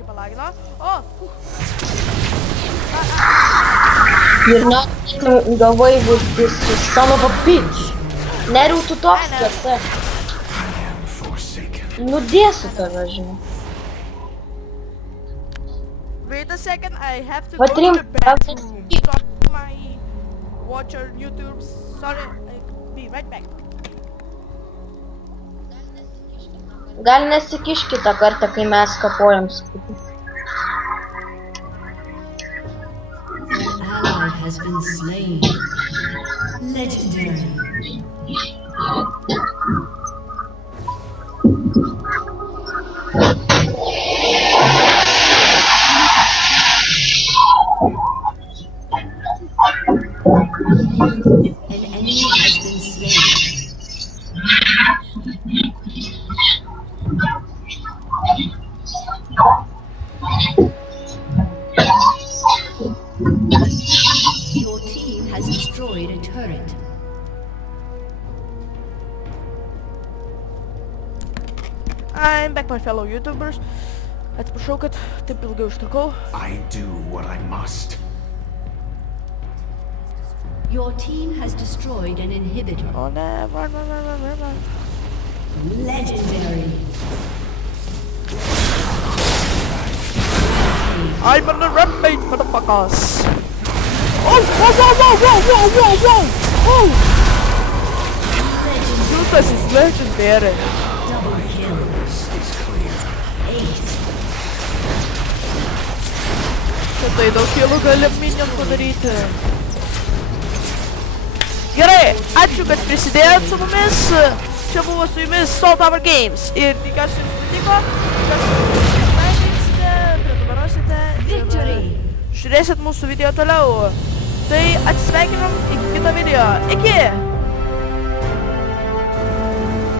biškai palagino. O! You're not getting away with this, you son of a bitch! Neriu, tu toks tiesa. Nudėsiu tave, žinai. Wait a second, I have to What go to the dream- bathroom. Sorry, my watcher YouTube. Sorry, I'll be right back. Gal nesikiš kitą kartą, kai mes kapojam su kitu. An ally has been slain. Legendary. An enemy has been slain. Your team has destroyed a turret. I'm back, my fellow YouTubers. Atsiprašau, kad taip ilgai užtrukau. I do what I must. Your team has destroyed an inhibitor. O ne, run. Legendary. I'm on the rampage, motherfuckers. Oh! Dude, this is legendary. Double kill. It's clear. Ace. Šitai daug kilų galim minion padaryti. Gerai, ačiū, kad prisidėjot su mumis. Čia buvo su jumis Soul Tower Games. Ir tikiuosi jums patiko. Tikiuosi laikysite, prenumeruosite ir žiūrėsit mūsų video toliau. Tai atsisveikinam iki kito video. Iki!